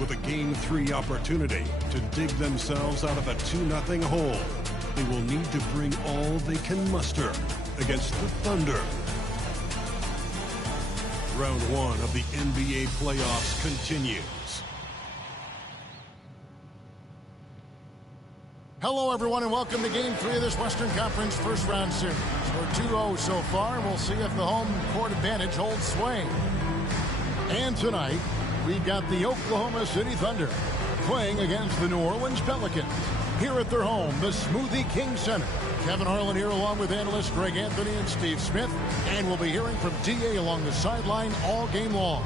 with a Game 3 opportunity to dig themselves out of a 2-0 hole. They will need to bring all they can muster against the Thunder. Round 1 of the NBA playoffs continues. Hello, everyone, and welcome to Game 3 of this Western Conference first-round series. We're 2-0 so far. We'll see if the home court advantage holds sway. And tonight, we've got the Oklahoma City Thunder playing against the New Orleans Pelicans here at their home, the Smoothie King Center. Kevin Harlan here along with analysts Greg Anthony and Steve Smith. And we'll be hearing from D.A. along the sideline all game long.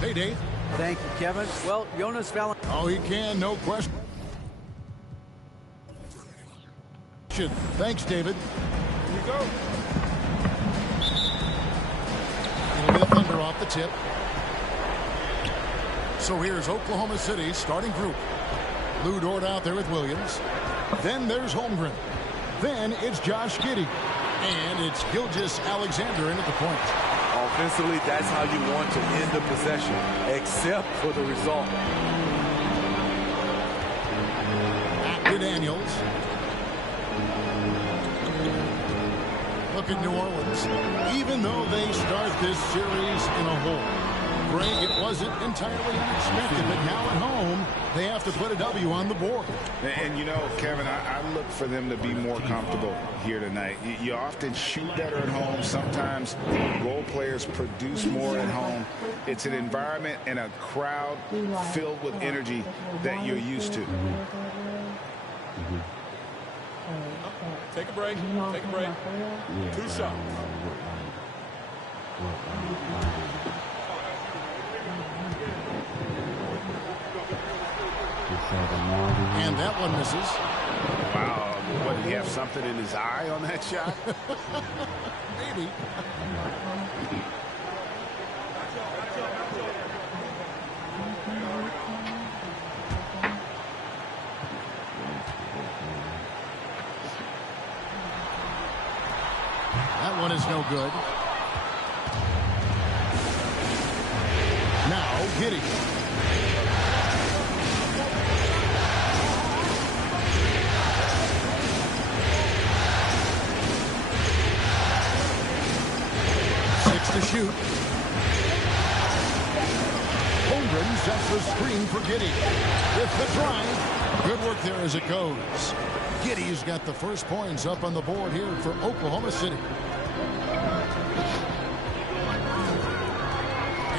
Hey, Dave. Thank you, Kevin. Well, Jonas Valanciunas. Oh, he can, no question. Thanks, David. Here you go. It'll be the Thunder off the tip. So here's Oklahoma City's starting group. Lou Dort out there with Williams. Then there's Holmgren. Then it's Josh Giddey. And it's Gilgeous-Alexander in at the point. Offensively, that's how you want to end the possession, except for the result. Back to Daniels. Look at New Orleans. Even though they start this series in a hole, Greg, it wasn't entirely unexpected, but now at home, they have to put a W on the board. And you know, Kevin, I look for them to be more comfortable here tonight. You often shoot better at home. Sometimes role players produce more at home. It's an environment and a crowd filled with energy that you're used to. Take a break. Take a break. 2 shots. And that one misses. Wow. What, did he have something in his eye on that shot? Maybe. That one is no good. Now, Giddey. To shoot. Holmgren sets the screen for Giddey. With the drive. Good work there as it goes. Giddey's got the first points up on the board here for Oklahoma City.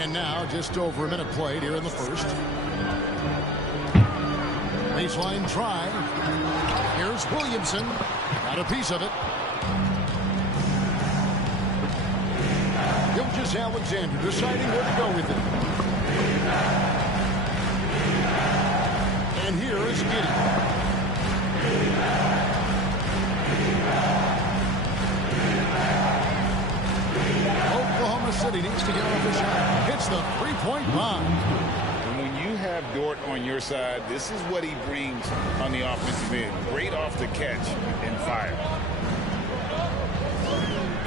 And now just over a minute played here in the first. Baseline try. Here's Williamson. Got a piece of it. Gilgeous-Alexander deciding where to go with it. And here is Giddey. Oklahoma City needs to get off a shot. Hits the three-point bomb. And when you have Dort on your side, this is what he brings on the offensive end. Great off the catch and fire.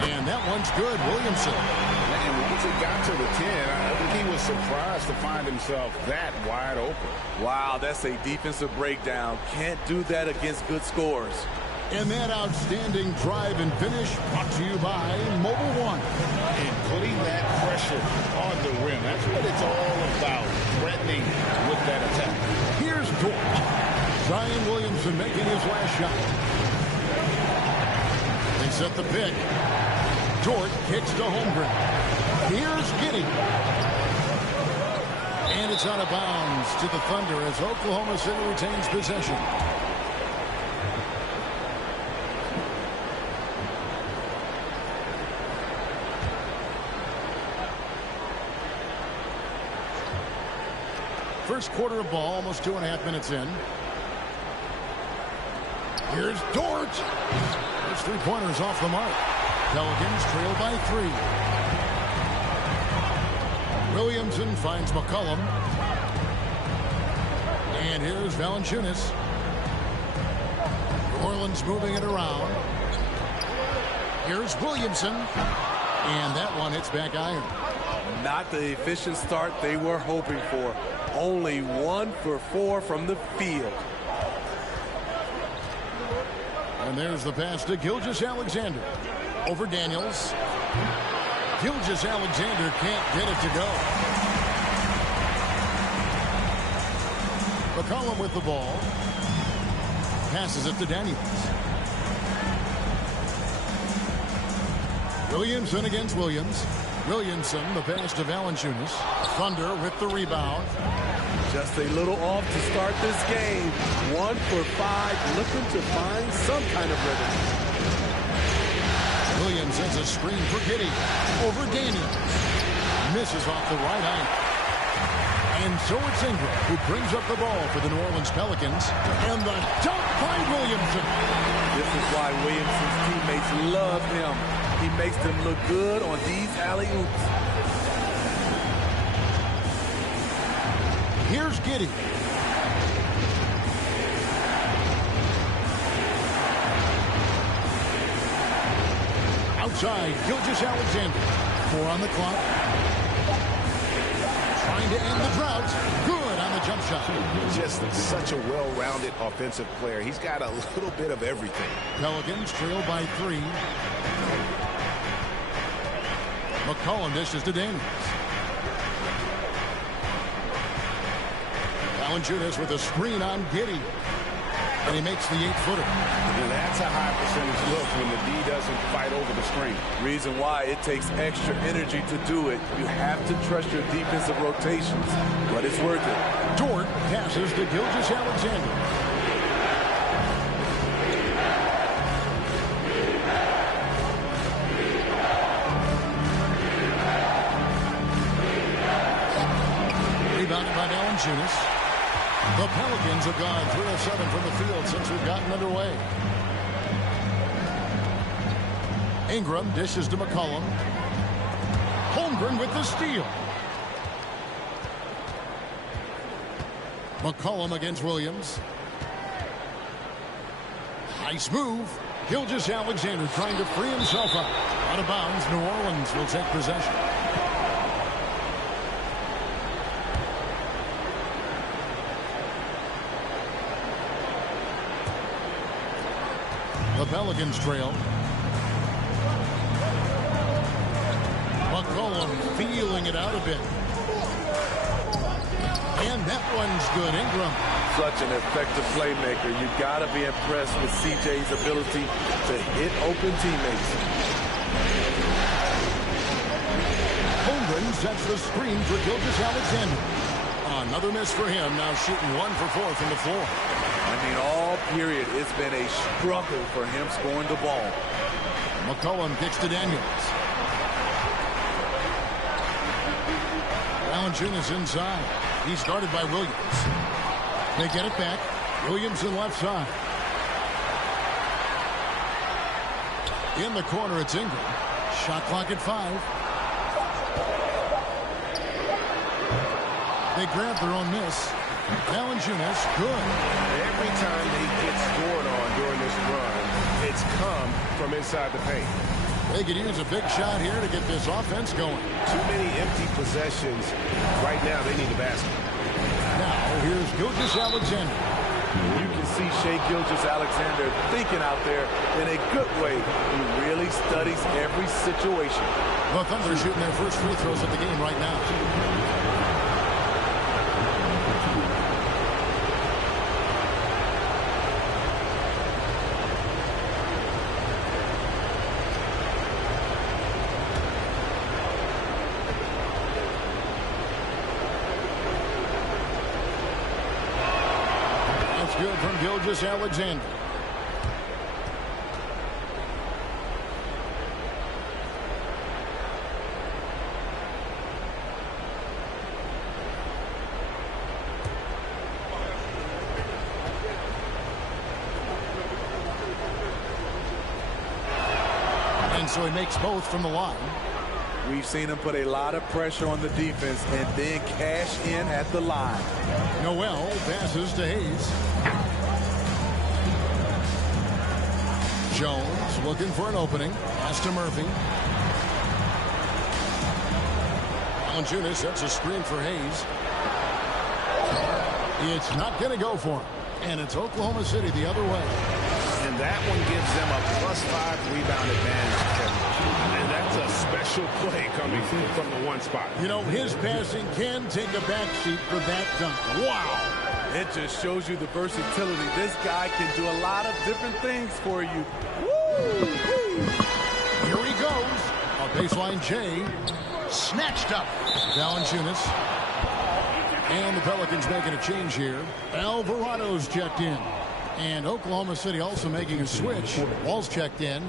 And that one's good. Williamson. And once it got to the 10, I think he was surprised to find himself that wide open. Wow, that's a defensive breakdown. Can't do that against good scores. And that outstanding drive and finish brought to you by Mobile One. And putting that pressure on the rim. That's what it's all about, threatening with that attack. Here's Dort. Zion Williamson making his last shot. They set the pick. Dort kicks to Holmgren. Here's Giddey. And it's out of bounds to the Thunder as Oklahoma City retains possession. First quarter of ball, almost 2.5 minutes in. Here's Dort. Those three-pointers off the mark. Pelicans trail by 3. Williamson finds McCollum. And here's Valanciunas. New Orleans moving it around. Here's Williamson. And that one hits back iron. Not the efficient start they were hoping for. Only 1 for 4 from the field. And there's the pass to Gilgeous-Alexander. Over Daniels. Gilgeous-Alexander can't get it to go. McCollum with the ball. Passes it to Daniels. Williamson against Williams. Williamson, the pass to Valanciunas. Thunder with the rebound. Just a little off to start this game. 1 for 5, looking to find some kind of rhythm. Williams sends a screen for Giddey. Over Daniels. Misses off the right eye. And so it's Ingram who brings up the ball for the New Orleans Pelicans. And the dunk by Williamson. This is why Williamson's teammates love him. He makes them look good on these alley-oops. Here's Giddey. Outside, Gilgeous-Alexander. 4 on the clock. Trying to end the drought. Good on the jump shot. Just such a well-rounded offensive player. He's got a little bit of everything. Pelicans trail by 3. McCollum dishes to Daniels. Valanciunas with a screen on Giddey. And he makes the 8-footer. And that's a high percentage look when the D doesn't fight over the screen. Reason why it takes extra energy to do it. You have to trust your defensive rotations, but it's worth it. Dort passes to Gilgeous-Alexander. Rebounded by Valanciunas. The Pelicans have gone 3 of 7 from the field since we've gotten underway. Ingram dishes to McCollum. Holmgren with the steal. McCollum against Williams. Nice move. Gilgeous-Alexander trying to free himself up. Out of bounds, New Orleans will take possession. The Pelicans trail. McCollum feeling it out a bit. And that one's good. Ingram. Such an effective playmaker. You got to be impressed with CJ's ability to hit open teammates. Holmgren sets the screen for Gilgeous-Alexander. Another miss for him. Now shooting 1 for 4 from the floor. I mean, all period, it's been a struggle for him scoring the ball. McCollum kicks to Daniels. Valanciunas inside. He's guarded by Williams. They get it back. Williamson left side. In the corner, it's Ingram. Shot clock at 5. They grab their own miss. Valanciunas, good. Every time they get scored on during this run, it's come from inside the paint. They could use a big shot here to get this offense going. Too many empty possessions. Right now, they need a basket. Now, here's Gilgeous-Alexander. You can see Shai Gilgeous-Alexander thinking out there in a good way. He really studies every situation. The Thunder shooting their first free throws of the game right now. Good from Gilgeous-Alexander. And so he makes both from the line. We've seen him put a lot of pressure on the defense and then cash in at the line. Noel passes to Hayes. Jones looking for an opening. Pass to Murphy. Valanciunas sets a screen for Hayes. It's not going to go for him. And it's Oklahoma City the other way. And that one gives them a +5 rebound advantage, Kevin. And that's a special play coming from the one spot. You know, his passing can take a backseat for that dunk. Wow. It just shows you the versatility. This guy can do a lot of different things for you. Woo! Here he goes. A baseline J. Snatched up. Valanciunas. And the Pelicans making a change here. Alvarado's checked in. And Oklahoma City also making a switch. Wall's checked in.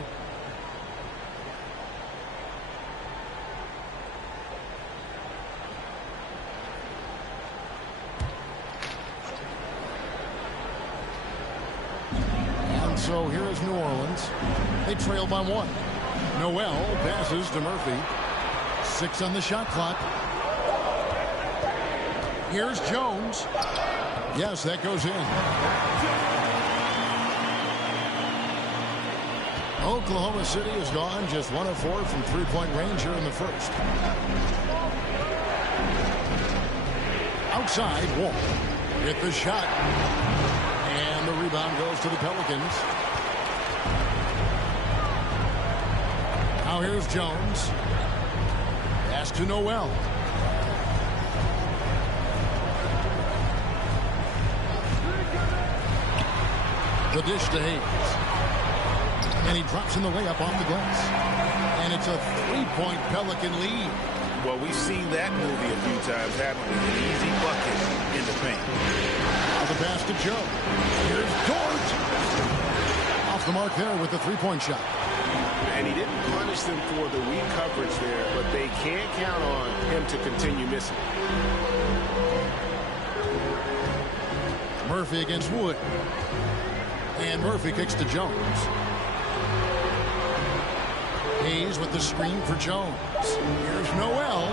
And so here is New Orleans. They trail by 1. Noel passes to Murphy. 6 on the shot clock. Here's Jones. Yes, that goes in. Oklahoma City has gone just 1 of 4 from three-point range here in the first. Outside, Wall with the shot. And the rebound goes to the Pelicans. Now here's Jones. Pass to Noel. The dish to Hayes. And he drops in the layup off the glass. And it's a 3-point Pelican lead. Well, we've seen that movie a few times, haven't we? An easy bucket in the paint. Now the pass to Joe. Here's Dort. Off the mark there with the 3-point shot. And he didn't punish them for the weak coverage there, but they can't count on him to continue missing. Murphy against Wood. And Murphy kicks to Jones. Hayes with the screen for Jones. Here's Noel.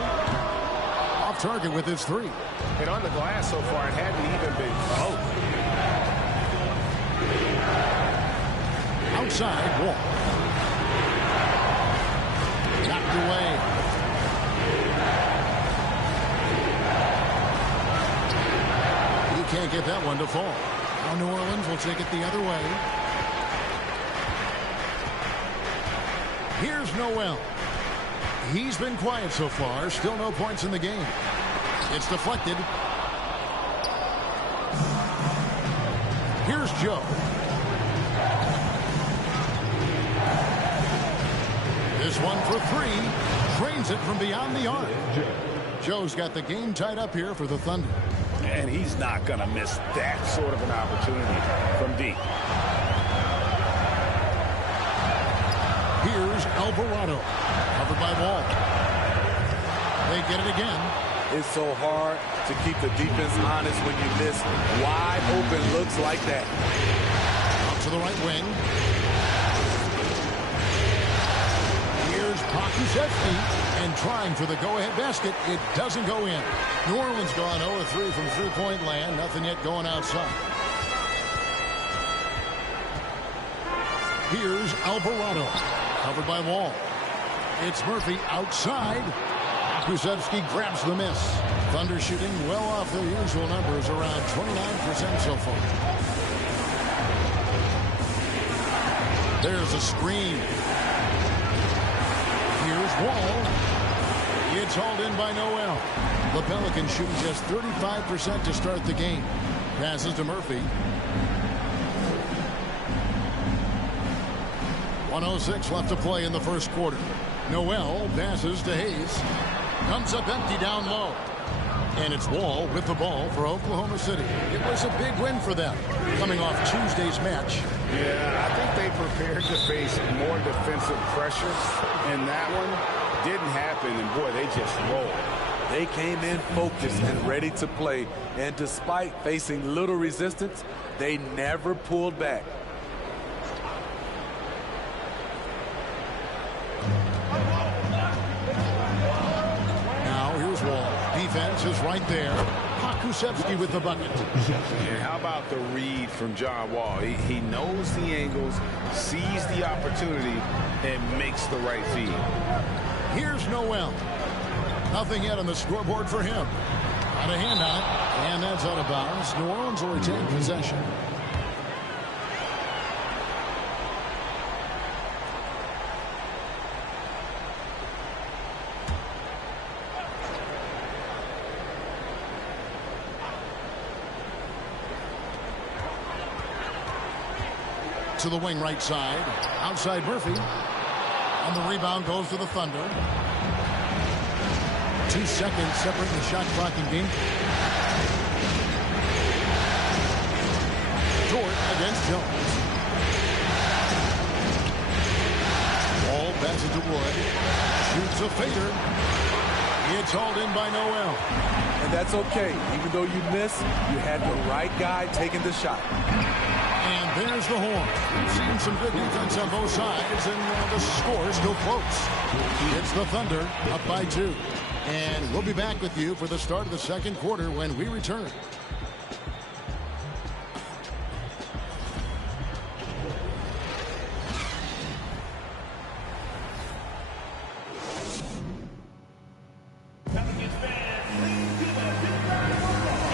Off target with his 3. And on the glass so far, it hadn't even been close. Outside, Wall. Knocked away. He can't get that one to fall. Now New Orleans will take it the other way. Here's Noel. He's been quiet so far. Still no points in the game. It's deflected. Here's Joe. This one for 3. Drains it from beyond the arc. Joe's got the game tied up here for the Thunder. And he's not going to miss that sort of an opportunity from deep. Here's Alvarado. Covered by Wall. They get it again. It's so hard to keep the defense honest when you miss wide open looks like that. Out to the right wing. Here's Pokusevski. And trying for the go-ahead basket. It doesn't go in. New Orleans gone 0-3 from three-point land. Nothing yet going outside. Here's Alvarado. Covered by Wall. It's Murphy outside. Pokusevski grabs the miss. Thunder shooting well off their usual numbers, around 29% so far. There's a screen. Here's Wall. It's hauled in by Noel. The Pelicans shooting just 35% to start the game. Passes to Murphy. 1:06 left to play in the first quarter. Noel passes to Hayes. Comes up empty down low. And it's Wall with the ball for Oklahoma City. It was a big win for them, coming off Tuesday's match. Yeah, I think they prepared to face more defensive pressure, and that one didn't happen, and boy, they just rolled. They came in focused and ready to play, and despite facing little resistance, they never pulled back. Now here's Wall. Defense is right there. Pokusevski with the bucket. And how about the read from John Wall? He knows the angles, sees the opportunity, and makes the right feed. Here's Noel. Nothing yet on the scoreboard for him. Got a hand on it, and that's out of bounds. New Orleans will retain possession. To the wing right side. Outside Murphy. And the rebound goes to the Thunder. 2 seconds separating the shot clock in game. Dort against Jones. Ball passes to Wood. Shoots a fader. It's hauled in by Noel. And that's okay. Even though you miss, you had the right guy taking the shot. And there's the horn. Seeing some good defense on both sides, and the score is still close. It's the Thunder up by 2. And we'll be back with you for the start of the second quarter when we return.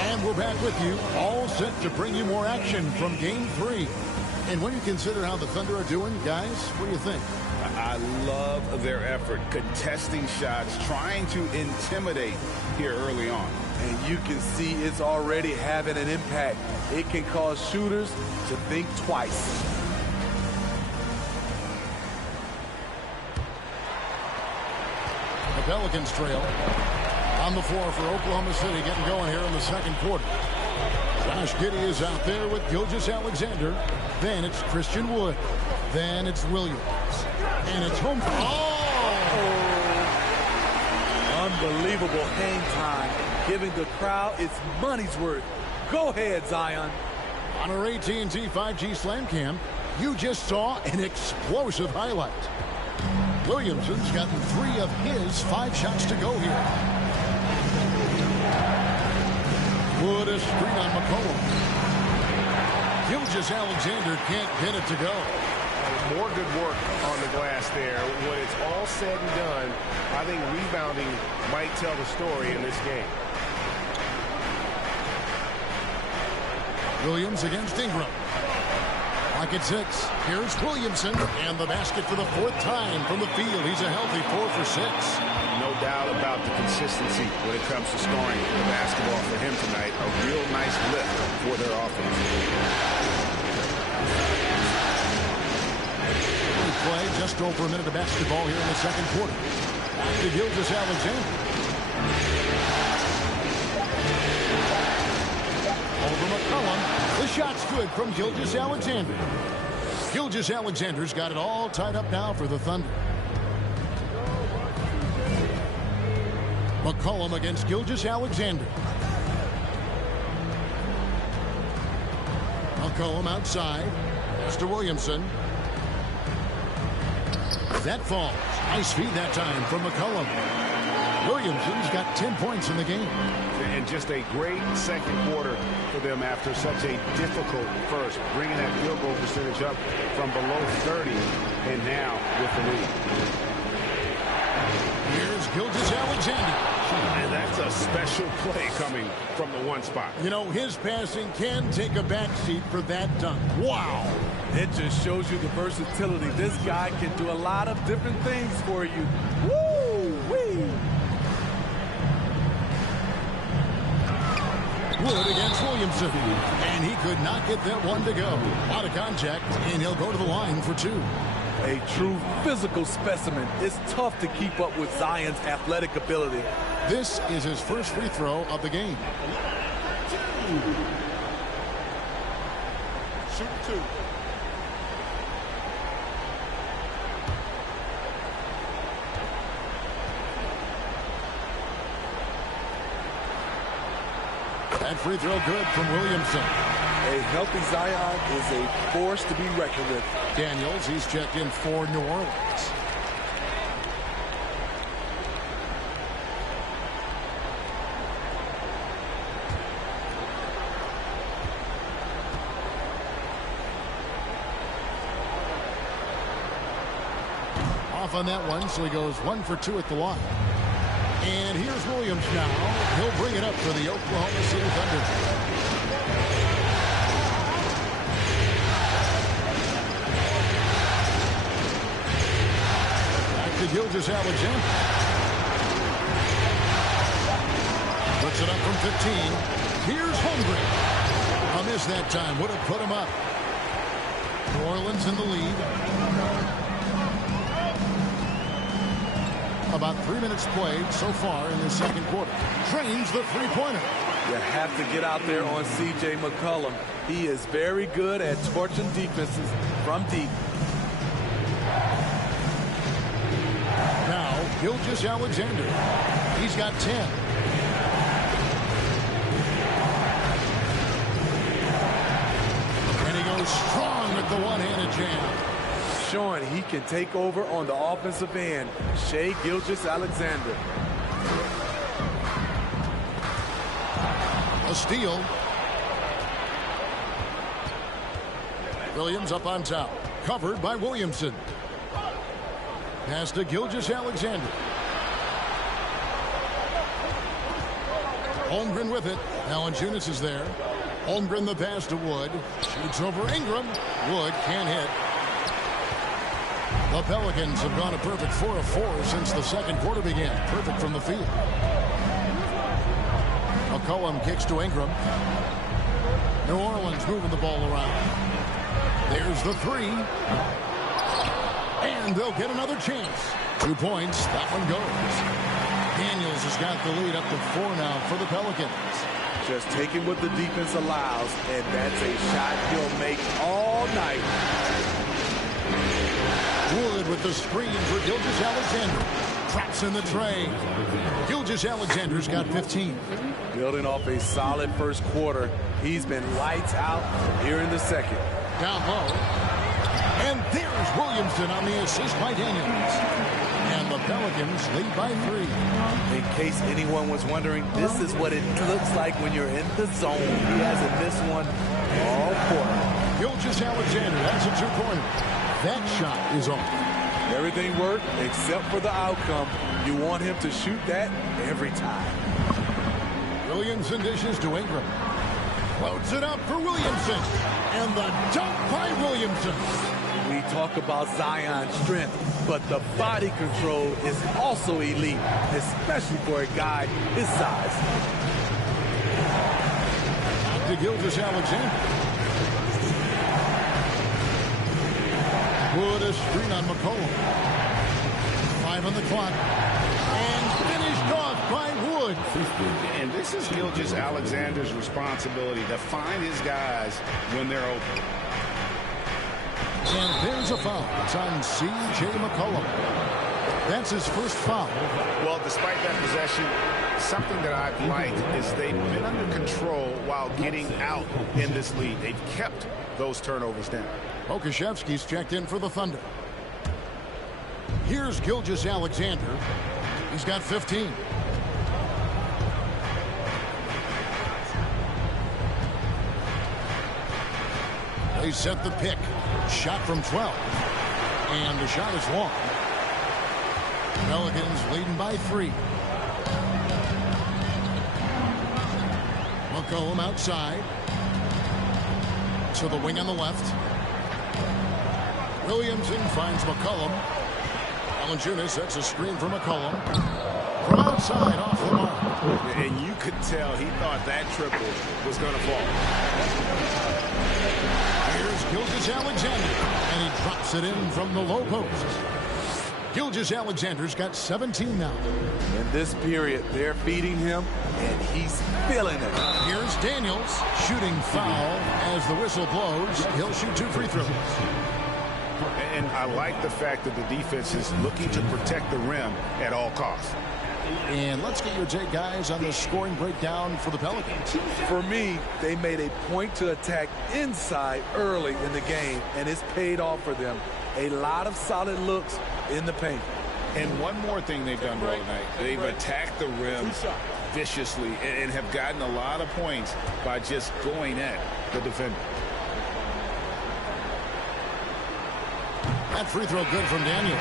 And we're back with you, all set to bring you more action from Game 3. And when you consider how the Thunder are doing, guys, what do you think? I love their effort, contesting shots, trying to intimidate here early on. And you can see it's already having an impact. It can cause shooters to think twice. The Pelicans trail on the floor for Oklahoma City, getting going here in the second quarter. Josh Giddey is out there with Gilgeous-Alexander. Then it's Christian Wood. Then it's Williams. And it's home. Oh! Unbelievable hang time, giving the crowd its money's worth. Go ahead, Zion. On our AT&T 5G Slam Cam, you just saw an explosive highlight. Williamson's gotten 3 of his 5 shots to go here. Wood a screen on McCollum. Gilgeous-Alexander can't get it to go. More good work on the glass there. When it's all said and done, I think rebounding might tell the story in this game. Williams against Ingram. Clock at 6. Here's Williamson, and the basket for the 4th time from the field. He's a healthy 4 for 6. No doubt about the consistency when it comes to scoring the basketball for him tonight. A real nice lift for their offense. Play just over a minute of basketball here in the second quarter. Back to Gilgeous-Alexander. Over McCollum. The shot's good from Gilgeous-Alexander. Gilgeous-Alexander's got it all tied up now for the Thunder. McCollum against Gilgeous-Alexander. McCollum outside. Mr. Williamson. That falls. Nice feed that time from McCollum. Williamson's got 10 points in the game. And just a great second quarter for them after such a difficult first. Bringing that field goal percentage up from below 30 and now with the lead. Here's Gilgeous-Alexander. And that's a special play coming from the one spot. You know, his passing can take a backseat for that dunk. Wow. It just shows you the versatility. This guy can do a lot of different things for you. Woo-wee! Wood against Williamson. And he could not get that one to go. Out of contact, and he'll go to the line for 2. A true physical specimen. It's tough to keep up with Zion's athletic ability. This is his first free throw of the game. Shoot 2. That free throw good from Williamson. A healthy Zion is a force to be reckoned with. Daniels, he's checked in for New Orleans. Off on that one, so he goes 1 for 2 at the line. And here's Williams now. He'll bring it up for the Oklahoma City Thunder. Back to Gilgeous-Alexander. Puts it up from 15. Here's Holmgren. A miss that time. Would have put him up. New Orleans in the lead. About 3 minutes played so far in the second quarter. Trains the three-pointer. You have to get out there on C.J. McCollum. He is very good at torching defenses from deep. Now, Gilgeous-Alexander. He's got 10. And he goes strong with the one-handed jam. Showing he can take over on the offensive end. Shai Gilgeous-Alexander. A steal. Williams up on top. Covered by Williamson. Pass to Gilgeous-Alexander. Holmgren with it. Valanciunas is there. Holmgren the pass to Wood. Shoots over Ingram. Wood can't hit. The Pelicans have gone a perfect 4 of 4 since the second quarter began. Perfect from the field. McCollum kicks to Ingram. New Orleans moving the ball around. There's the three. And they'll get another chance. 2 points. That one goes. Daniels has got the lead up to 4 now for the Pelicans. Just taking what the defense allows, and that's a shot he'll make all night. Wood with the screen for Gilgeous-Alexander. Traps in the tray. Gilgeous-Alexander's got 15. Building off a solid first quarter. He's been lights out here in the second. Down low. And there's Williamson on the assist by Daniels. And the Pelicans lead by 3. In case anyone was wondering, this is what it looks like when you're in the zone. He hasn't missed one all quarter. Gilgeous-Alexander, that's a two-pointer. That shot is off. Everything worked except for the outcome. You want him to shoot that every time. Williamson dishes to Ingram. Floats it up for Williamson. And the dunk by Williamson. We talk about Zion's strength, but the body control is also elite, especially for a guy his size. Back to Gilgeous-Alexander. Wood a screen on McCollum. 5 on the clock. And finished off by Wood. And this is Gilgeous-Alexander's responsibility to find his guys when they're open. And there's a foul. It's on C.J. McCollum. That's his first foul. Well, despite that possession, something that I've liked is they've been under control while getting out in this lead. They've kept those turnovers down. Okashevsky's checked in for the Thunder. Here's Gilgeous-Alexander. He's got 15. They set the pick. Shot from 12. And the shot is long. Pelicans leading by 3. McCollum outside. To the wing on the left. Williamson finds McCollum. Valanciunas sets a screen for McCollum. From outside, off the mark. And you could tell he thought that triple was going to fall. Here's Gilgeous-Alexander. And he drops it in from the low post. Gilgeous-Alexander's got 17 now. In this period, they're feeding him, and he's feeling it. Here's Daniels shooting foul as the whistle blows. He'll shoot 2 free throws. And I like the fact that the defense is looking to protect the rim at all costs. And let's get your take, guys, on the scoring breakdown for the Pelicans. For me, they made a point to attack inside early in the game, and it's paid off for them. A lot of solid looks in the paint. And one more thing they've done well tonight. They've attacked the rim viciously and have gotten a lot of points by just going at the defender. That free throw good from Daniels.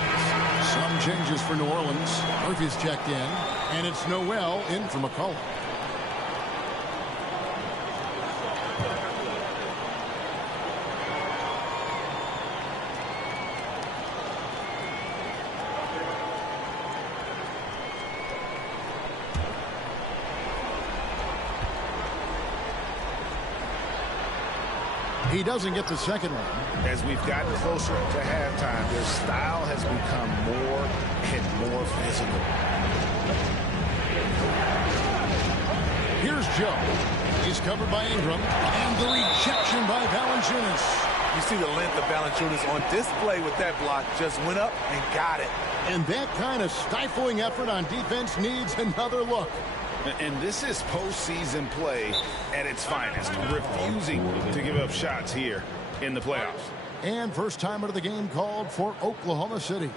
Some changes for New Orleans. Murphy's checked in. And it's Noel in for McCullough. He doesn't get the second one. As we've gotten closer to halftime, their style has become more and more physical. Here's Joe. He's covered by Ingram. And the rejection by Valanciunas. You see the length of Valanciunas on display with that block. Just went up and got it. And that kind of stifling effort on defense needs another look. And this is postseason play at its finest, refusing to give up shots here in the playoffs. And first time out of the game called for Oklahoma City.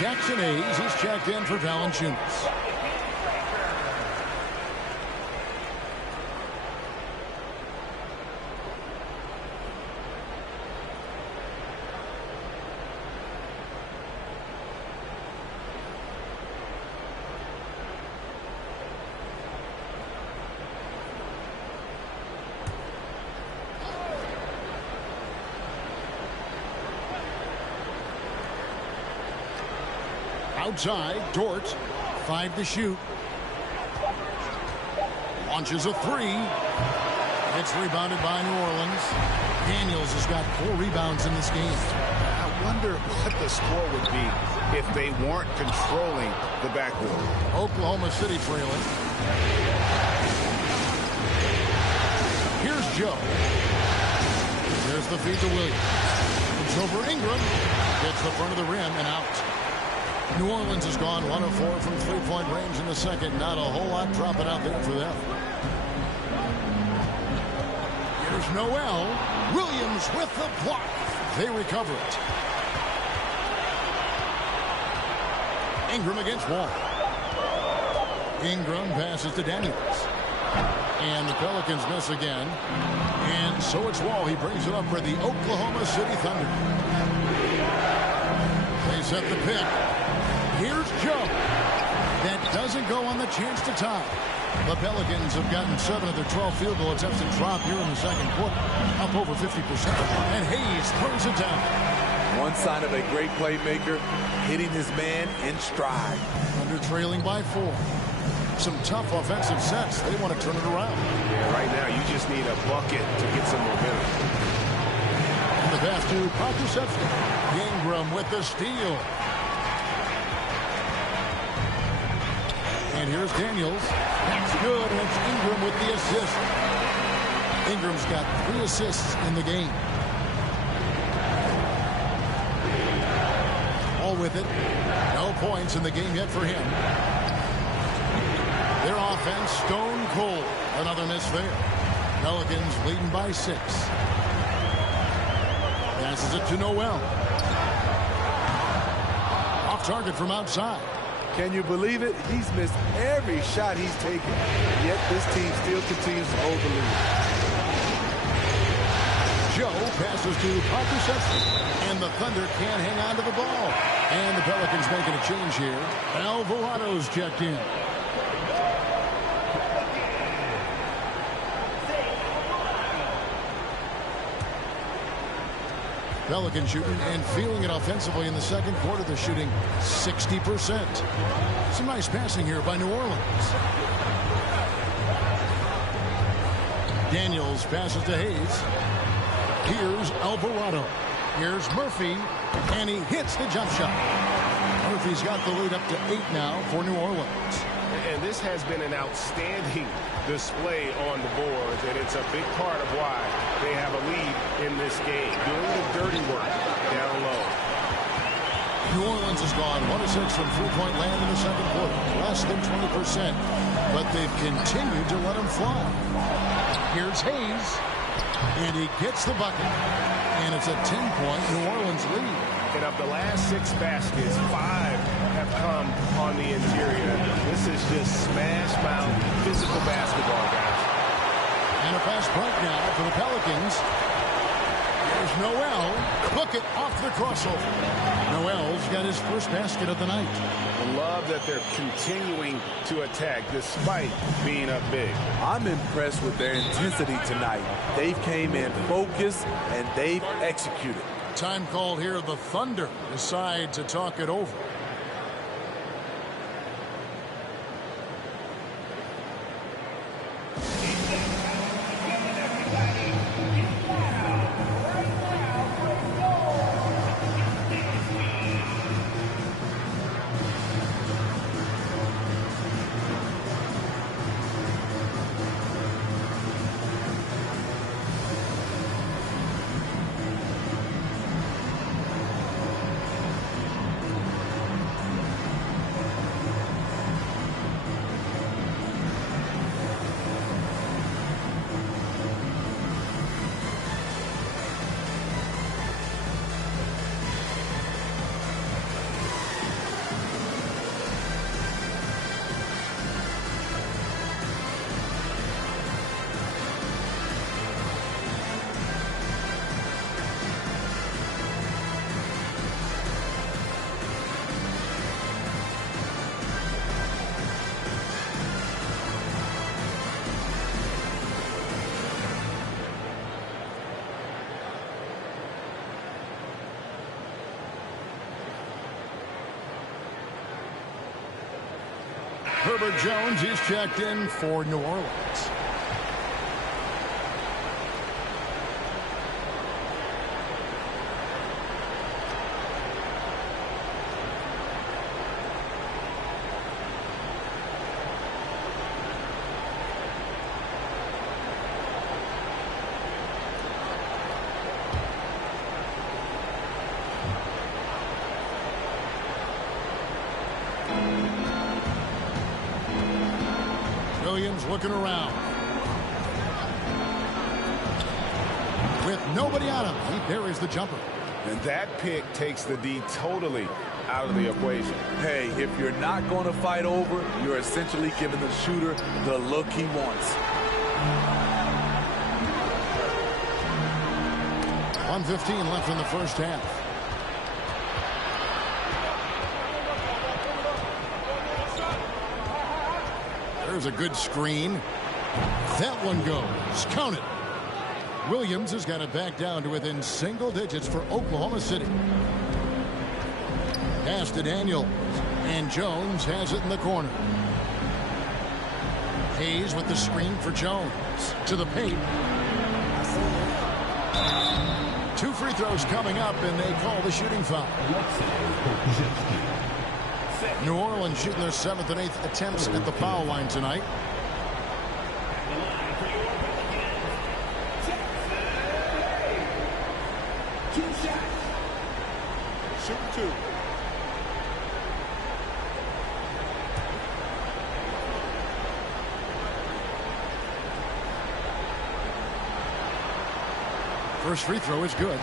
Jackson Hayes is checked in for Valanciunas. Outside, Dort, 5 to shoot. Launches a 3. It's rebounded by New Orleans. Daniels has got 4 rebounds in this game. I wonder what the score would be if they weren't controlling the backcourt. Oklahoma City trailing. Here's Joe. There's the feed to Williams. It's over Ingram. Gets the front of the rim and out. New Orleans has gone 1 of 4 from three-point range in the second. Not a whole lot dropping out there for them. Here's Noel. Williams with the block. They recover it. Ingram against Wall. Ingram passes to Daniels. And the Pelicans miss again. And so it's Wall. He brings it up for the Oklahoma City Thunder. They set the pick. Here's Joe. That doesn't go on the chance to tie. The Pelicans have gotten 7 of their 12 field goal attempts to drop here in the second quarter. Up over 50%. And Hayes throws it down. One sign of a great playmaker, hitting his man in stride. Under trailing by 4. Some tough offensive sets. They want to turn it around. Yeah, right now you just need a bucket to get some momentum. And the pass to Contraception. Ingram with the steal. And here's Daniels. That's good, and it's Ingram with the assist. Ingram's got 3 assists in the game. All with it. No points in the game yet for him. Their offense stone cold. Another miss there. Pelicans leading by 6. Passes it to Noel. Off target from outside. Can you believe it? He's missed every shot he's taken. Yet this team still continues to hold the lead. Joe passes to Parker, and the Thunder can't hang on to the ball. And the Pelicans making a change here. Alvarado's checked in. Pelicans shooting and feeling it offensively in the second quarter. They're shooting 60%. Some nice passing here by New Orleans. Daniels passes to Hayes. Here's Alvarado. Here's Murphy, and he hits the jump shot. Murphy's got the lead up to 8 now for New Orleans. And this has been an outstanding display on the boards, and it's a big part of why they have a lead in this game, doing the dirty work down low. New Orleans has gone 1-6 from three-point land in the second quarter, less than 20%, but they've continued to let them fly. Here's Hayes, and he gets the bucket, and it's a 10-point New Orleans lead. And of the last 6 baskets, 5 have come on the interior. This is just smash mouth physical basketball, guys. And a fast break now for the Pelicans. There's Noel. Cook it off the crossover. Noel's got his first basket of the night. I love that they're continuing to attack despite being up big. I'm impressed with their intensity tonight. They've came in focused and they've executed. Time called here. The Thunder decide to talk it over. Herbert Jones is checked in for New Orleans. Williams looking around. With nobody on him, he buries the jumper. And that pick takes the D totally out of the equation. Hey, if you're not going to fight over, you're essentially giving the shooter the look he wants. 1:15 left in the first half. There's a good screen. That one goes. Count it. Williams has got it back down to within single digits for Oklahoma City. Pass to Daniels. And Jones has it in the corner. Hayes with the screen for Jones. To the paint. 2 free throws coming up, and they call the shooting foul. New Orleans shooting their 7th and 8th attempts at the foul line tonight. Shoot 2. First free throw is good.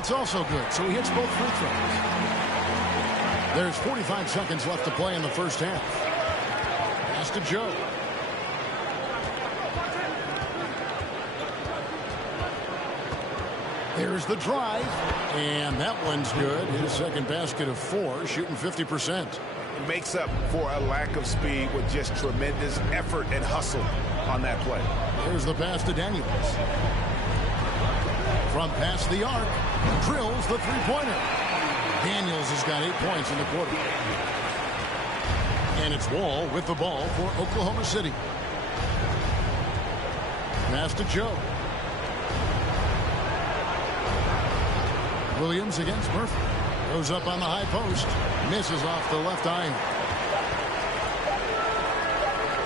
That's also good. So he hits both free throws. There's 45 seconds left to play in the first half. Pass to Joe. Here's the drive. And that one's good. His second basket of 4, shooting 50%. It makes up for a lack of speed with just tremendous effort and hustle on that play. Here's the pass to Daniels. From past the arc, drills the three-pointer. Daniels has got 8 points in the quarter. And it's Wall with the ball for Oklahoma City. Pass to Joe. Williams against Murphy. Goes up on the high post. Misses off the left eye.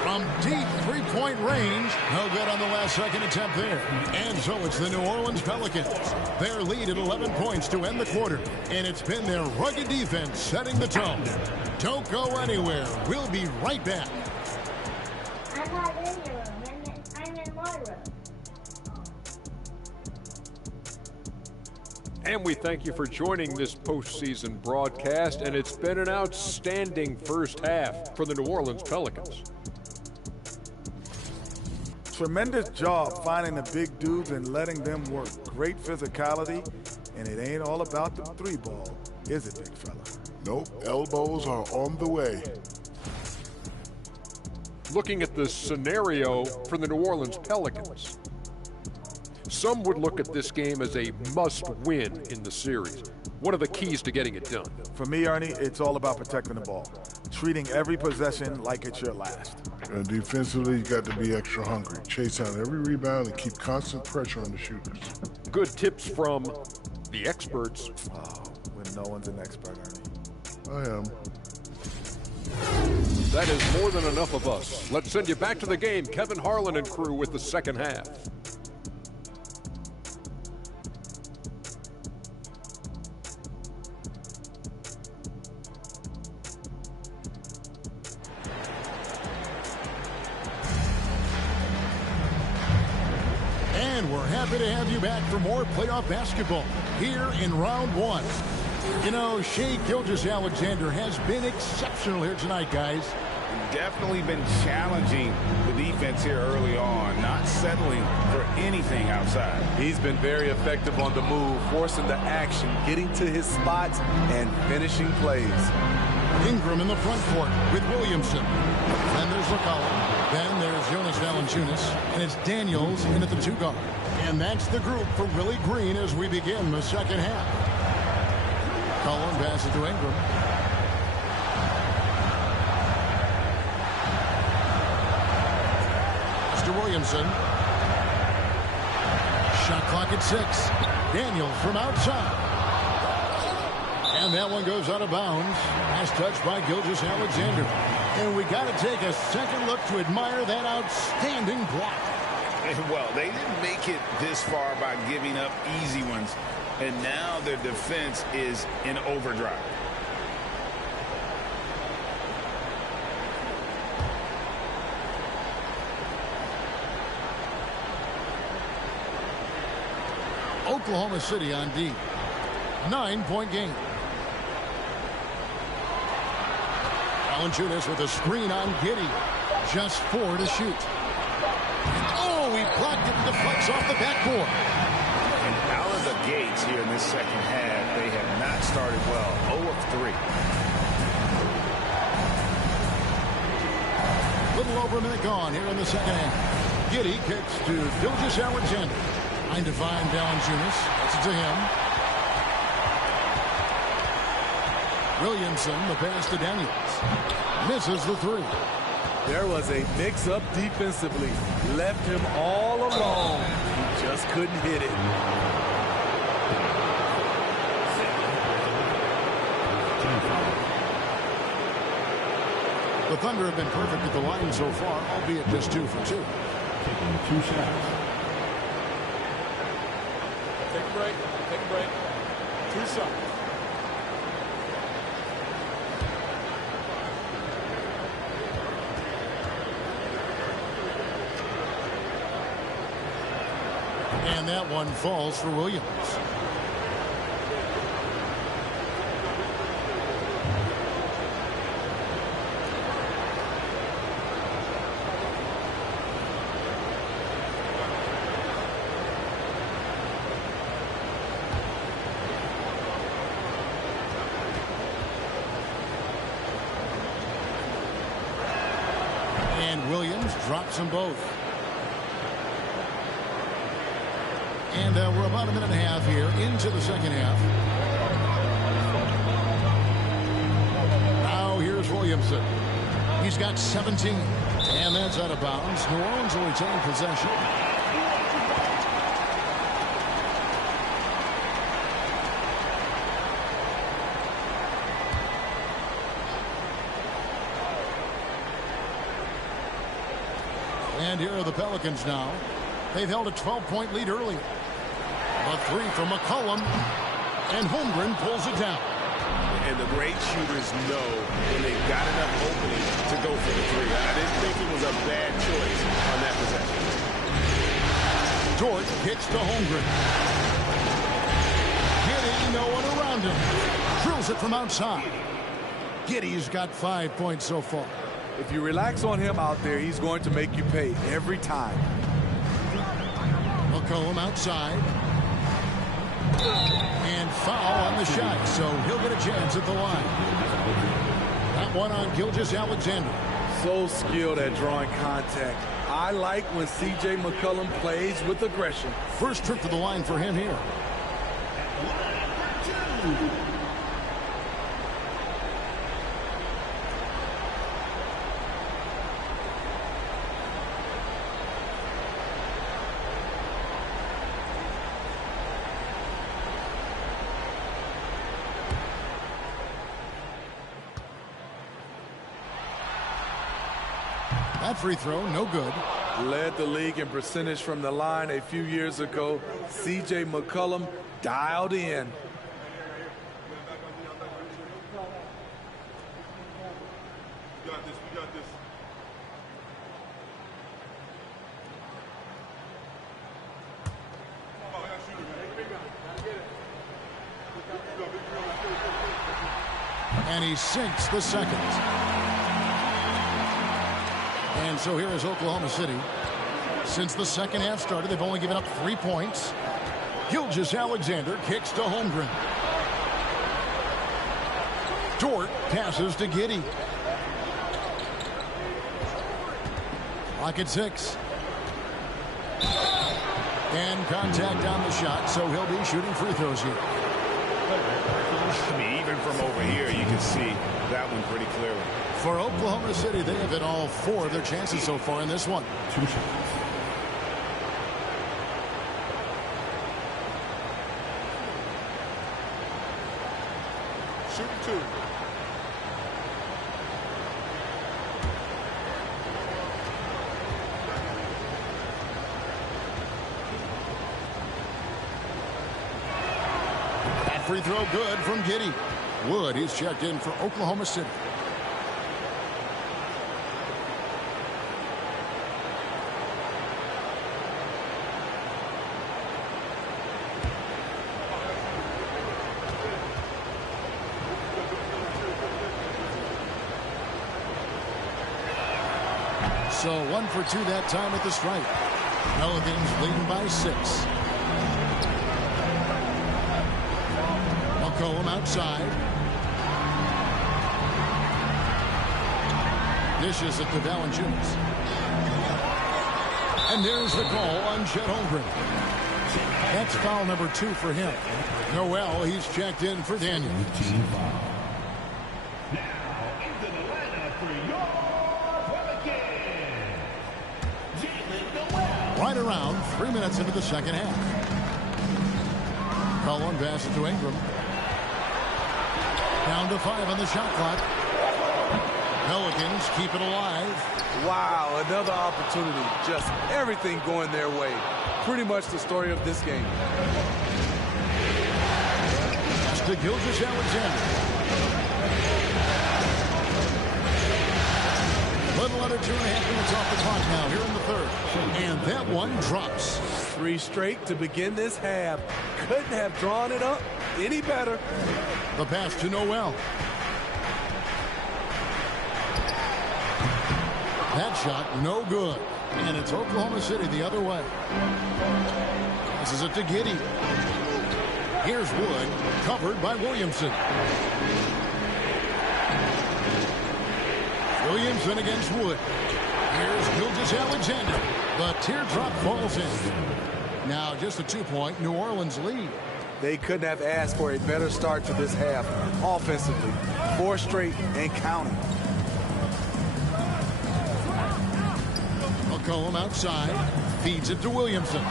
From deep three-point range. No good on the last second attempt there. And so it's the New Orleans Pelicans. Their lead at 11 points to end the quarter. And it's been their rugged defense setting the tone. Don't go anywhere. We'll be right back. I'm not in your room. I'm in my room. And we thank you for joining this postseason broadcast, and it's been an outstanding first half for the New Orleans Pelicans. Tremendous job finding the big dudes and letting them work. Great physicality, and it ain't all about the three ball, is it, big fella? Nope, elbows are on the way. Looking at the scenario for the New Orleans Pelicans, some would look at this game as a must-win in the series. What are the keys to getting it done? For me, Ernie, it's all about protecting the ball. Treating every possession like it's your last. And defensively, you got to be extra hungry. Chase down every rebound and keep constant pressure on the shooters. Good tips from the experts. Oh, when no one's an expert, Ernie. I am. That is more than enough of us. Let's send you back to the game. Kevin Harlan and crew with the second half. And we're happy to have you back for more playoff basketball here in round 1. You know, Shai Gilgeous-Alexander has been exceptional here tonight, guys. Definitely been challenging the defense here early on, not settling for anything outside. He's been very effective on the move, forcing the action, getting to his spots, and finishing plays. Ingram in the front court with Williamson. Then there's McCollum. Then there's Jonas Valanciunas. And it's Daniels in at the 2 guard. And that's the group for Willie Green as we begin the second half. Collin passes to Ingram. Mr. Williamson. Shot clock at 6. Daniels from outside. And that one goes out of bounds. Nice touch by Gilgeous-Alexander. And we got to take a second look to admire that outstanding block. Well, they didn't make it this far by giving up easy ones. And now their defense is in overdrive. Oklahoma City on D. 9-point game. Valanciunas with a screen on Giddey. Just 4 to shoot. Oh, he blocked it and deflects off the backboard. And out of the gates here in this second half, they have not started well. 0 of 3. Little over a minute gone here in the second half. Giddey kicks to Gilgeous-Alexander. Trying to find Valanciunas. That's it to him. Williamson, the pass to Daniels. Misses the 3. There was a mix-up defensively. Left him all alone. He just couldn't hit it. The Thunder have been perfect at the line so far, albeit just 2 for 2. Taking 2 shots. Take a break. Take a break. 2 shots. And that one falls for Williams. Williams drops them both. And we're about a minute and a half here into the second half. Now here's Williamson. He's got 17. And that's out of bounds. New Orleans will retain possession. And here are the Pelicans now. They've held a 12-point lead early. A three from McCollum. And Holmgren pulls it down. And the great shooters know when they've got enough opening to go for the three. I didn't think it was a bad choice on that possession. Dort kicks to Holmgren. Giddey, no one around him. Drills it from outside. Giddey's got 5 points so far. If you relax on him out there, he's going to make you pay every time. McCollum outside. And foul on the shot, so he'll get a chance at the line. That one on Gilgeous-Alexander. So skilled at drawing contact. I like when C.J. McCollum plays with aggression. First trip to the line for him here. That free throw, no good. Led the league in percentage from the line a few years ago. C.J. McCollum dialed in. We got this. And he sinks the second. And so here is Oklahoma City. Since the second half started, they've only given up 3 points. Gilgeous-Alexander kicks to Holmgren. Dort passes to Giddey. Clock at 6. And contact on the shot, so he'll be shooting free throws here. I mean, even from over here, you can see that one pretty clearly. For Oklahoma City, they have hit all 4 of their chances so far in this one. 2 shots. Shoot 2. That free throw good from Giddey. Wood is checked in for Oklahoma City. So 1 for 2 that time at the stripe. Pelicans leading by 6. McCollum outside. Dishes it to Valanciunas. And there's the call on Chet Holmgren. That's foul number 2 for him. Noel, he's checked in for Daniel. Right around 3 minutes into the second half. Cullen passes to Ingram. Down to 5 on the shot clock. Pelicans keep it alive. Wow, another opportunity. Just everything going their way. Pretty much the story of this game. That's to Gilgeous-Alexander. Little under 2.5 minutes off the clock now here in the third. And that one drops. 3 straight to begin this half. Couldn't have drawn it up any better. The pass to Noel. That shot no good. And it's Oklahoma City the other way. This is it to Giddey. Here's Wood, covered by Williamson. Williamson Williamson against Wood. Here's Gilgeous-Alexander. The teardrop falls in. Now just a 2-point New Orleans lead. They couldn't have asked for a better start to this half offensively. 4 straight and counting. McCollum outside. Feeds it to Williamson.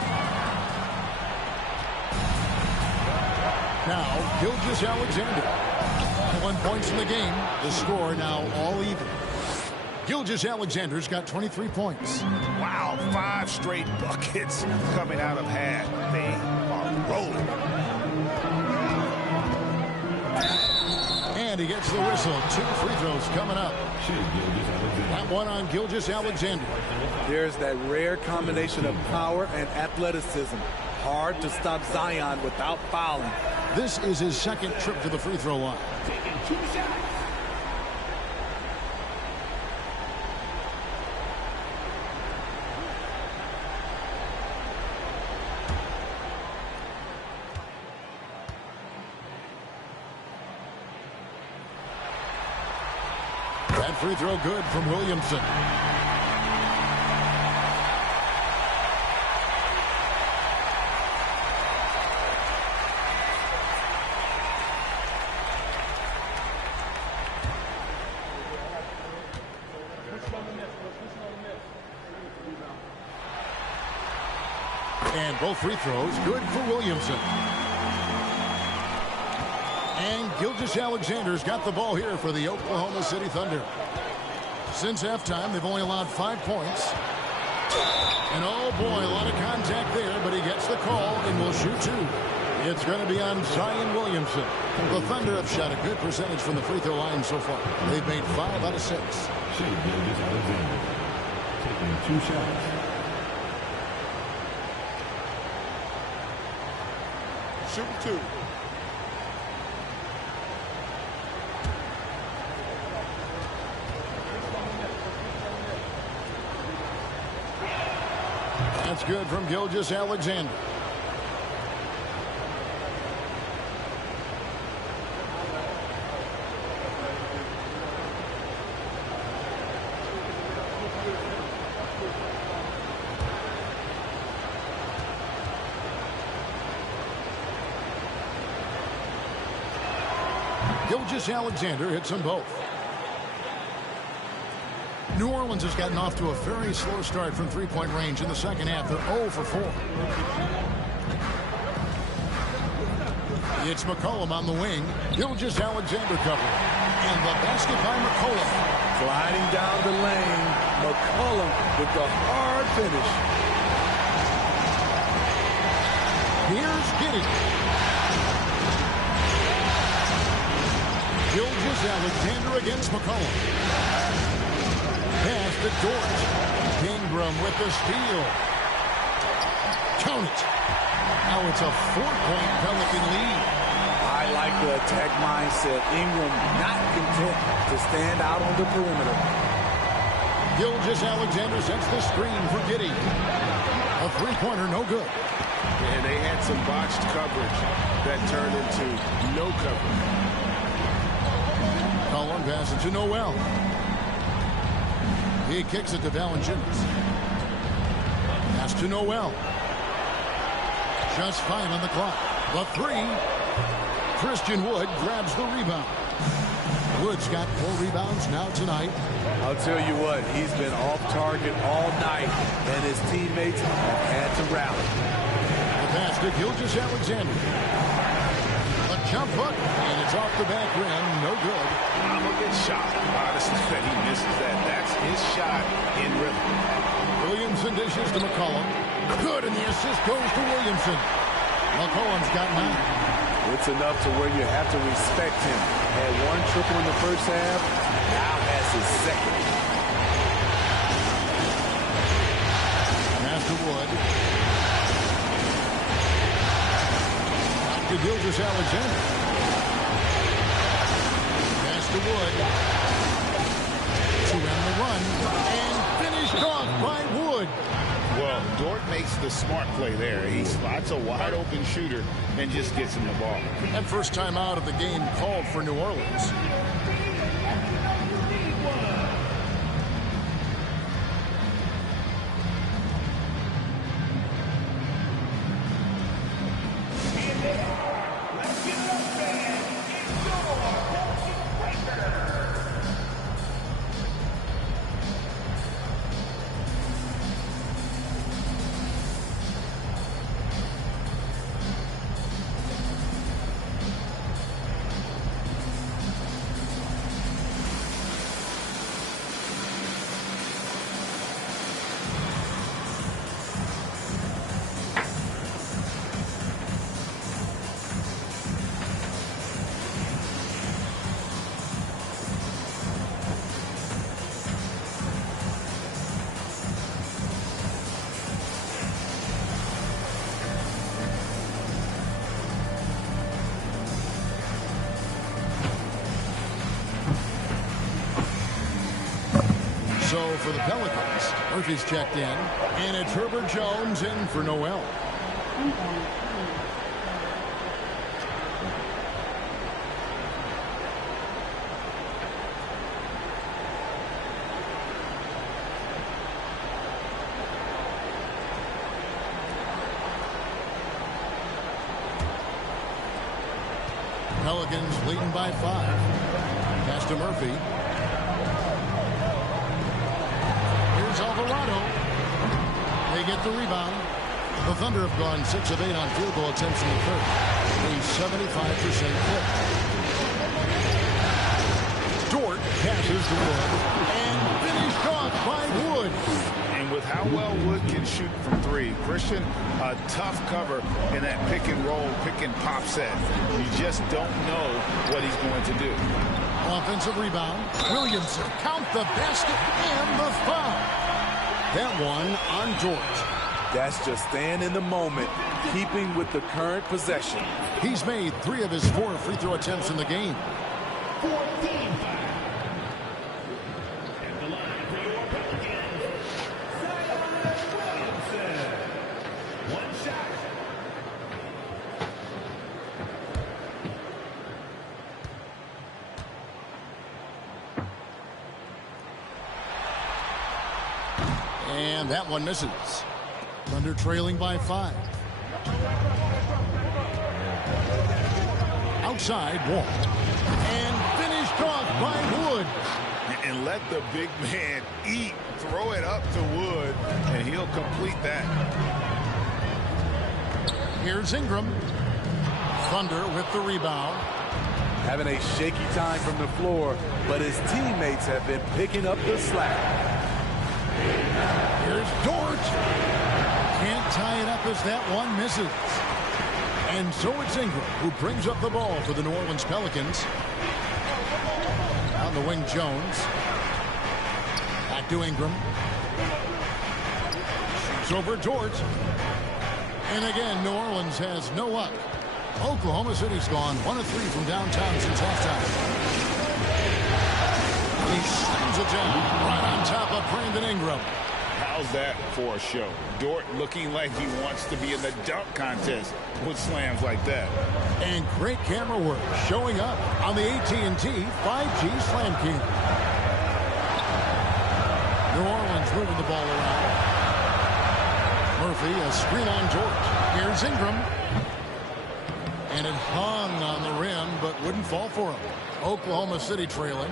Now Gilgeous-Alexander. 1 point in the game. The score now all even. Gilgeous-Alexander's got 23 points. Wow, 5 straight buckets coming out of half. They are rolling. And he gets the whistle. 2 free throws coming up. That one on Gilgeous-Alexander. There's that rare combination of power and athleticism. Hard to stop Zion without fouling. This is his second trip to the free throw line. That free throw good from Williamson. And both free throws good for Williamson. And Gilgeous-Alexander's got the ball here for the Oklahoma City Thunder. Since halftime, they've only allowed 5 points. And oh boy, a lot of contact there, but he gets the call and will shoot 2. It's going to be on Zion Williamson. The Thunder have shot a good percentage from the free throw line so far. They've made 5 out of 6. Gilgeous-Alexander taking 2 shots. Shooting 2. That's good from Gilgeous-Alexander. Gilgeous-Alexander hits them both. New Orleans has gotten off to a very slow start from three-point range in the second half. They're 0 for 4. It's McCollum on the wing. Gilgeous-Alexander cover. And the basket by McCollum. Gliding down the lane. McCollum with the hard finish. Here's Giddey. Gilgeous-Alexander against McCollum. Pass to Dort. Ingram with the steal. Count it. Now it's a 4-point Pelican lead. I like the attack mindset. Ingram not content to stand out on the perimeter. Gilgeous-Alexander sets the screen for Giddey. A three-pointer, no good. And they had some botched coverage that turned into no coverage. Collin passes to Noel. He kicks it to Valanciunas. Pass to Noel. Just 5 on the clock. The 3. Christian Wood grabs the rebound. Wood's got 4 rebounds now tonight. I'll tell you what, he's been off target all night, and his teammates have had to rally. The pass to Gilgeous-Alexander. A jump hook, and it's off the back rim. No good. I'm a bit shocked, honestly, that he misses that. That's his shot in rhythm. Williamson dishes to McCollum. Good, and the assist goes to Williamson. McCollum's got 9. It's enough to where you have to respect him. Had 1 triple in the first half, now has his second. Pass to Wood. Back to Gilgeous-Alexander. Pass to Wood. To end the run. And finished off by Wood. Well, Dort makes the smart play there. He spots a wide-open shooter and just gets him the ball. And first time out of the game called for New Orleans. So for the Pelicans, Murphy's checked in, and it's Herbert Jones in for Noel. Pelicans leading by 5. Pass to Murphy. Here's Alvarado. They get the rebound. The Thunder have gone 6 of 8 on field goal attempts in the third. A 75% clip. Dort passes to Wood. And finished off by Wood. And with how well Wood can shoot from 3, Christian, a tough cover in that pick and roll, pick and pop set. You just don't know what he's going to do. Offensive rebound. Williamson. Count the basket and the foul. That one on Dort. That's just staying in the moment, keeping with the current possession. He's made 3 of his 4 free throw attempts in the game. 14 foul. At the line for your Pelicans, Williamson. 1 shot. And that one misses. Thunder trailing by 5. Outside, Wall. And finished off by Wood. And let the big man eat. Throw it up to Wood, and he'll complete that. Here's Ingram. Thunder with the rebound. Having a shaky time from the floor, but his teammates have been picking up the slack. Here's Dort. Can't tie it up as that one misses. And so it's Ingram who brings up the ball for the New Orleans Pelicans. On the wing, Jones. Back to Ingram. Shoots over Dort. And again, New Orleans has no luck. Oklahoma City's gone 1 of 3 from downtown since halftime. He slams it down right on top of Brandon Ingram. How's that for a show? Dort looking like he wants to be in the dunk contest with slams like that. And great camera work showing up on the AT&T 5G Slam King. New Orleans moving the ball around. Murphy, a screen on Dort. Here's Ingram. And it hung on the rim, but wouldn't fall for him. Oklahoma City trailing.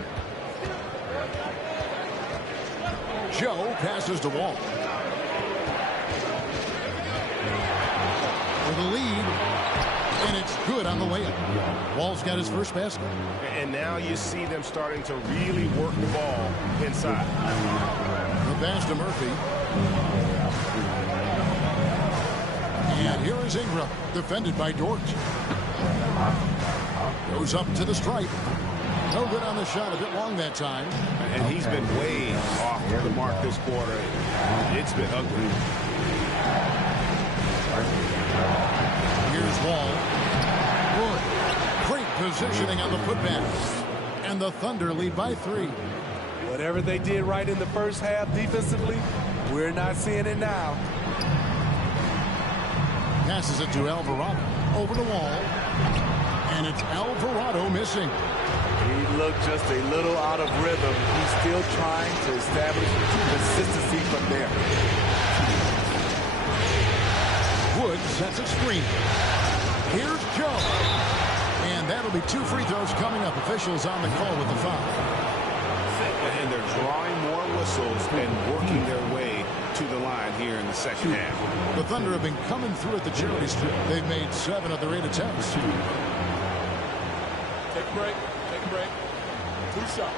Joe passes to Wall. For the lead. And it's good on the layup. Wall's got his first basket. And now you see them starting to really work the ball inside. The pass to Murphy. And here is Ingram, defended by Dort. Goes up to the stripe. No good on the shot, a bit long that time. And he's been way off the mark this quarter. It's been ugly. Here's Wall. Wood. Great positioning on the putback. And the Thunder lead by 3. Whatever they did right in the first half defensively, we're not seeing it now. Passes it to Alvarado. Over the Wall. And it's Alvarado missing. He looked just a little out of rhythm. He's still trying to establish consistency from there. Wood sets a screen. Here's Joe. And that'll be 2 free throws coming up. Officials on the call with the foul. And they're drawing more whistles and working their way to the line here in the second half. The Thunder have been coming through at the charity strip. They've made 7 of their 8 attempts. Take a break. Take a break. 2 shots.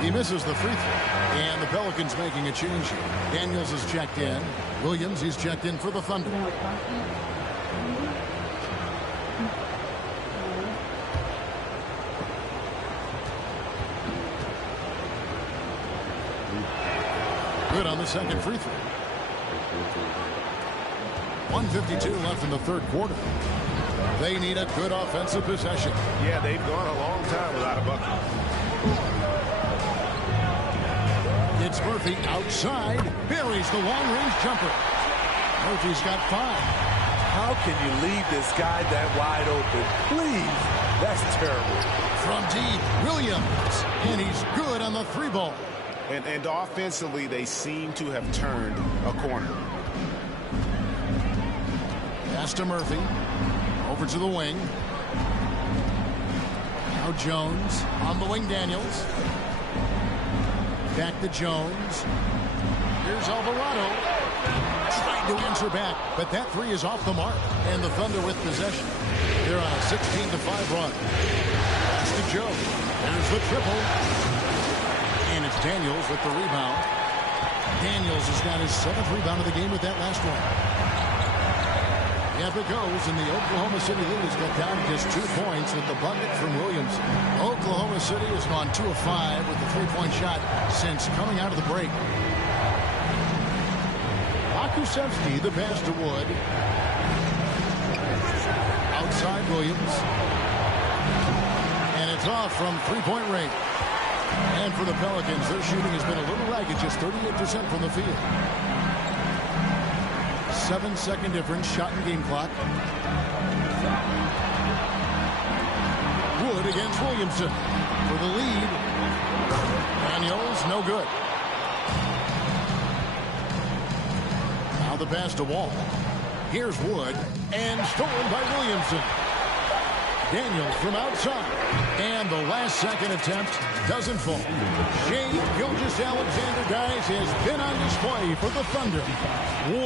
He misses the free throw. And the Pelicans making a change here. Daniels is checked in. Williams, he's checked in for the Thunder. Good on the second free throw. 1:52 left in the third quarter. They need a good offensive possession. Yeah, they've gone a long time without a bucket. It's Murphy outside. Buries the long-range jumper. Murphy's got 5. How can you leave this guy that wide open? Please. That's terrible. From deep, Williams. And he's good on the 3-ball. And offensively, they seem to have turned a corner. Pass to Murphy. Over to the wing. Now Jones. On the wing, Daniels. Back to Jones. Here's Alvarado. Trying to answer back, but that 3 is off the mark. And the Thunder with possession. They're on a 16-5 run. Pass to Joe. There's the triple. And it's Daniels with the rebound. Daniels has got his 7th rebound of the game with that last one. Up it goes, and the Oklahoma City lead has got down to just 2 points with the bucket from Williams. Oklahoma City has gone 2 of 5 with the 3-point shot since coming out of the break. Akusevsky, the pass to Wood. Outside Williams. And it's off from 3-point range. And for the Pelicans, their shooting has been a little ragged, just 38% from the field. 7-second difference, shot and game clock. Wood against Williamson for the lead. Daniels, no good. Now the pass to Wall. Here's Wood, and stolen by Williamson. Daniels from outside, and the last second attempt doesn't fall. Shai Gilgeous-Alexander, guys, has been on display for the Thunder.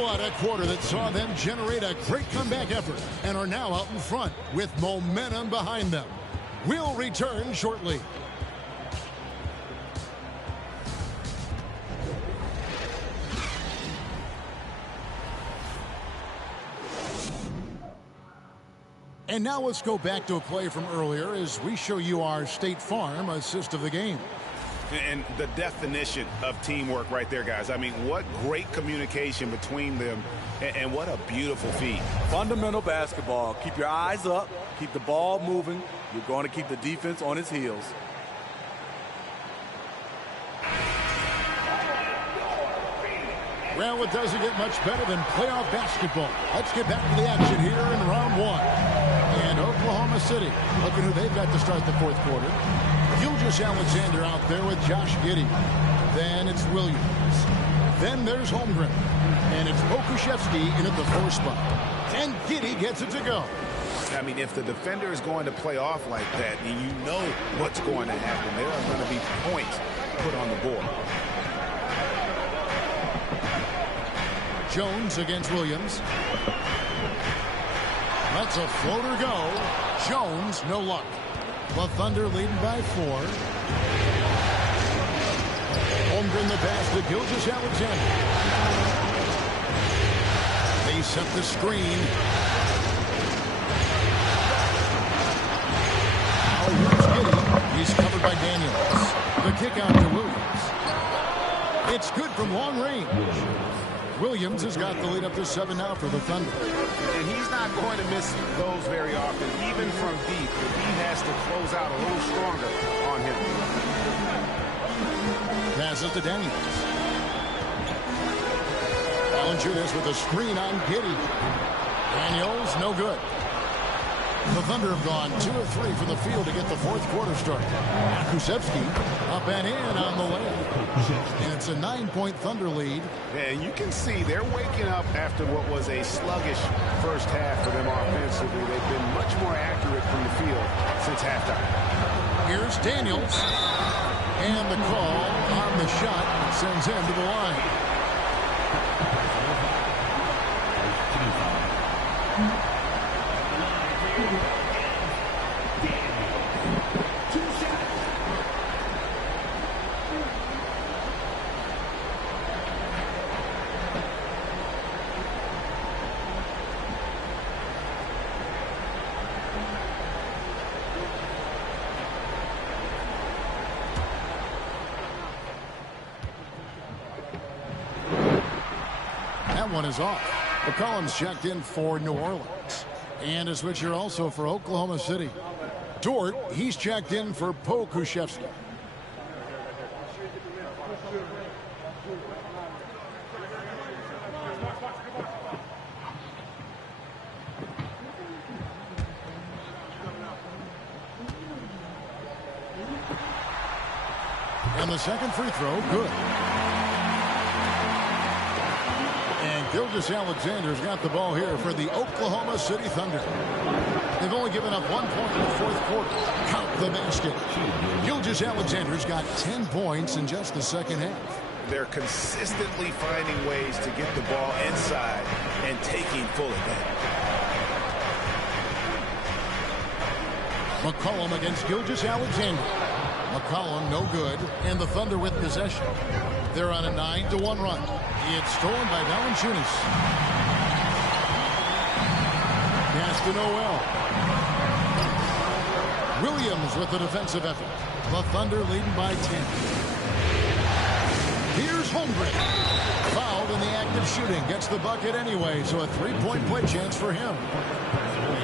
What a quarter that saw them generate a great comeback effort and are now out in front with momentum behind them. We'll return shortly. And now let's go back to a play from earlier as we show you our State Farm assist of the game. And the definition of teamwork right there, guys. I mean, what great communication between them, and what a beautiful feed. Fundamental basketball. Keep your eyes up. Keep the ball moving. You're going to keep the defense on its heels. Well, it doesn't get much better than playoff basketball. Let's get back to the action here in round 1. And Oklahoma City, look at who they've got to start the fourth quarter. Gilgeous-Alexander out there with Josh Giddey. Then it's Williams. Then there's Holmgren. And it's Pokusevsky in at the 4 spot. And Giddey gets it to go. I mean, if the defender is going to play off like that, and you know what's going to happen, there are going to be points put on the board. Jones against Williams. Lets a floater go. Jones, no luck. The Thunder leading by 4. Holmgren the pass to Gilgeous-Alexander. They set the screen. Oh, here's Giddey. He's covered by Daniels. The kick out to Williams. It's good from long range. Williams has got the lead up to 7 now for the Thunder. And he's not going to miss those very often, even from deep. But he has to close out a little stronger on him. Passes to Daniels. Ballinger this with a screen on Giddey. Daniels, no good. The Thunder have gone 2 of 3 from the field to get the fourth quarter started. Akusevsky up and in on the layup. And it's a 9-point Thunder lead. And you can see they're waking up after what was a sluggish first half for them offensively. They've been much more accurate from the field since halftime. Here's Daniels. And the call on the shot that sends him to the line. One is off. McCollum's checked in for New Orleans. And a switcher also for Oklahoma City. Dort, he's checked in for Pokuševski. And the second free throw, good. And Gilgeous-Alexander's got the ball here for the Oklahoma City Thunder. They've only given up 1 point in the fourth quarter. Count the basket. Gilgeous-Alexander's got 10 points in just the second half. They're consistently finding ways to get the ball inside and taking full advantage. McCollum against Gilgeous-Alexander. McCollum no good, and the Thunder with possession. They're on a 9-1 run. It's stolen by Valanciunas. Pass to Noel. Williams with the defensive effort. The Thunder leading by 10. Here's Holmgren. Fouled in the act of shooting. Gets the bucket anyway, so a three-point play chance for him.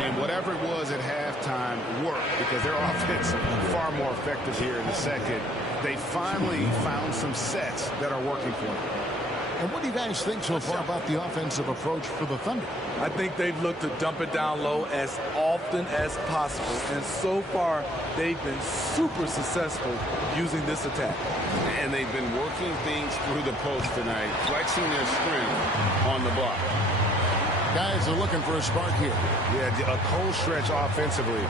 And whatever it was at halftime worked because their offense far more effective here in the second. They finally found some sets that are working for them. And what do you guys think so far about the offensive approach for the Thunder? I think they've looked to dump it down low as often as possible. And so far, they've been super successful using this attack. And they've been working things through the post tonight, flexing their strength on the block. Guys are looking for a spark here. Yeah, a cold stretch offensively,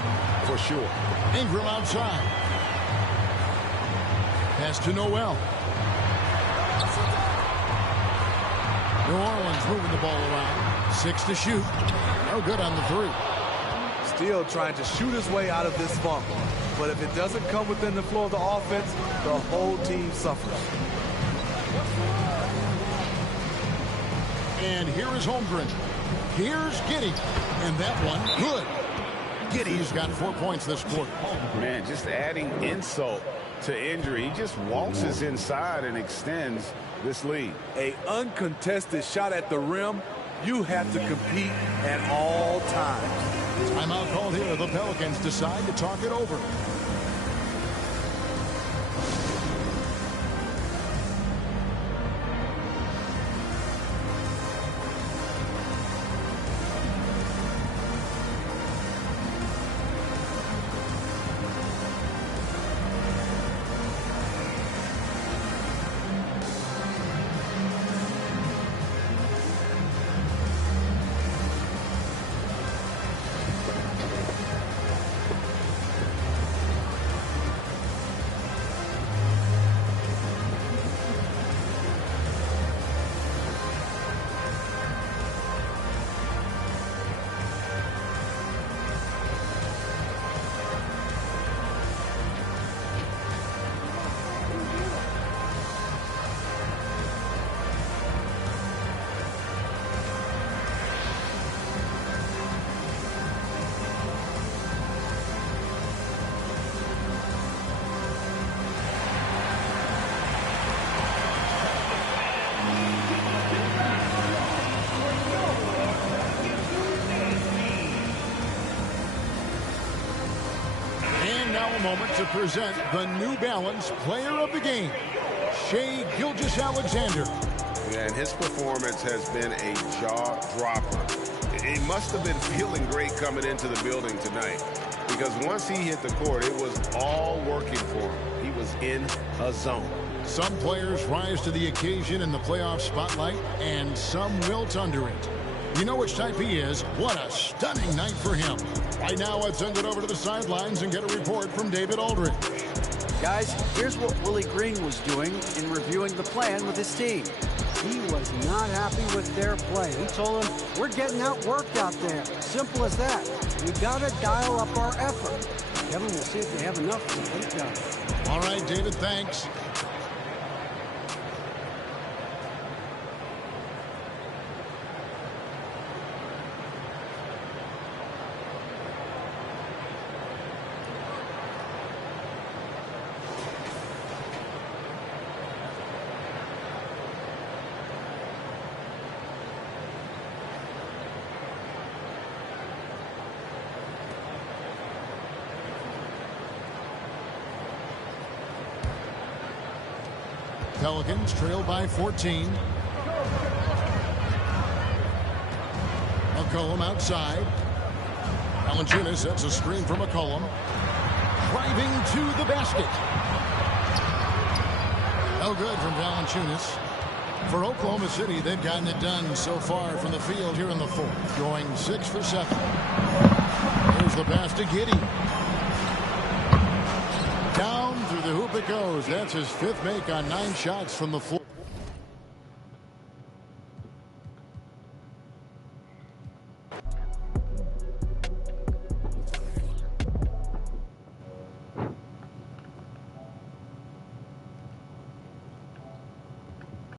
for sure. Ingram outside. Pass to Noel. New Orleans moving the ball around. 6 to shoot. No good on the three. Still trying to shoot his way out of this funk. But if it doesn't come within the flow of the offense, the whole team suffers. And here is Holmgren. Here's Giddey. And that one, good. Giddey's got 4 points this quarter. Man, just adding insult to injury. He just waltzes inside and extends this lead. A uncontested shot at the rim, you have to compete at all times. Timeout called here. The Pelicans decide to talk it over. Moment to present the New Balance Player of the Game, Shai Gilgeous-Alexander. Yeah, and his performance has been a jaw-dropper. He must have been feeling great coming into the building tonight because once he hit the court, it was all working for him. He was in a zone. Some players rise to the occasion in the playoff spotlight, and some wilt under it. You know which type he is. What a stunning night for him. Right now, let's send it over to the sidelines and get a report from David Aldridge. Guys, here's what Willie Green was doing in reviewing the plan with his team. He was not happy with their play. He told them, we're getting outworked out there. Simple as that. We got to dial up our effort. Kevin, we'll see if they have enough to complete that. All right, David, thanks. Pelicans trail by 14. McCollum outside. Valanciunas sets a screen for McCollum. Driving to the basket. No good from Valanciunas. For Oklahoma City, they've gotten it done so far from the field here in the fourth, going 6 for 7. Here's the pass to Giddey. Down through the hoop it goes. That's his 5th make on 9 shots from the floor.